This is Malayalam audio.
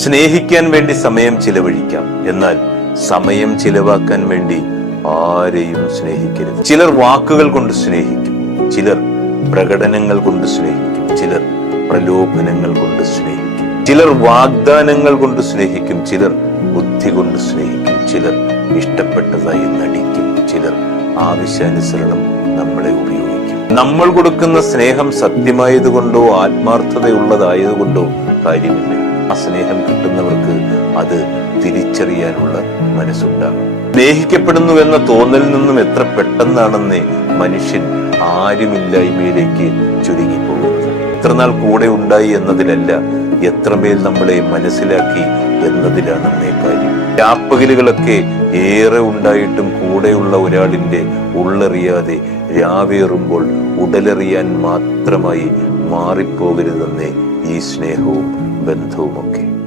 സ്നേഹിക്കാൻ വേണ്ടി സമയം ചിലവഴിക്കാം, എന്നാൽ സമയം ചിലവാക്കാൻ വേണ്ടി ആരെയും സ്നേഹിക്കരുത്. ചിലർ വാക്കുകൾ കൊണ്ട് സ്നേഹിക്കും, ചിലർ പ്രകടനങ്ങൾ കൊണ്ട് സ്നേഹിക്കും, ചിലർ പ്രലോഭനങ്ങൾ കൊണ്ട് സ്നേഹിക്കും, ചിലർ വാഗ്ദാനങ്ങൾ കൊണ്ട് സ്നേഹിക്കും, ചിലർ ബുദ്ധി കൊണ്ട് സ്നേഹിക്കും, ചിലർ ഇഷ്ടപ്പെട്ടതായി നടിക്കും, ചിലർ ആവശ്യാനുസരണം നമ്മളെ ഉപയോഗിക്കും. നമ്മൾ കൊടുക്കുന്ന സ്നേഹം സത്യമായതുകൊണ്ടോ ആത്മാർത്ഥതയുള്ളതായതുകൊണ്ടോ കാര്യമില്ല. ആ സ്നേഹം കിട്ടുന്നവർക്ക് അത് തിരിച്ചറിയാനുള്ള മനസ്സുണ്ടാകും. സ്നേഹിക്കപ്പെടുന്നു എന്ന തോന്നലിൽ നിന്നും എത്ര പെട്ടെന്നാണെന്നേ മനുഷ്യൻ ആരുമില്ലായ്മയിലേക്ക് ചുരുങ്ങിപ്പോകുന്നത്. എത്രനാൾ കൂടെ ഉണ്ടായി എന്നതിലല്ല, എത്രമേൽ നമ്മളെ മനസ്സിലാക്കി എന്നതിലാണെന്നേ കാര്യം. രാപ്പകലുകളൊക്കെ ഏറെ ഉണ്ടായിട്ടും കൂടെയുള്ള ഒരാളിന്റെ ഉള്ളറിയാതെ രാവേറുമ്പോൾ ഉടലെറിയാൻ മാത്രമായി മാറിപ്പോകരുതെന്നേ ഈ സ്നേഹവും ബന്ധവുമൊക്കെ.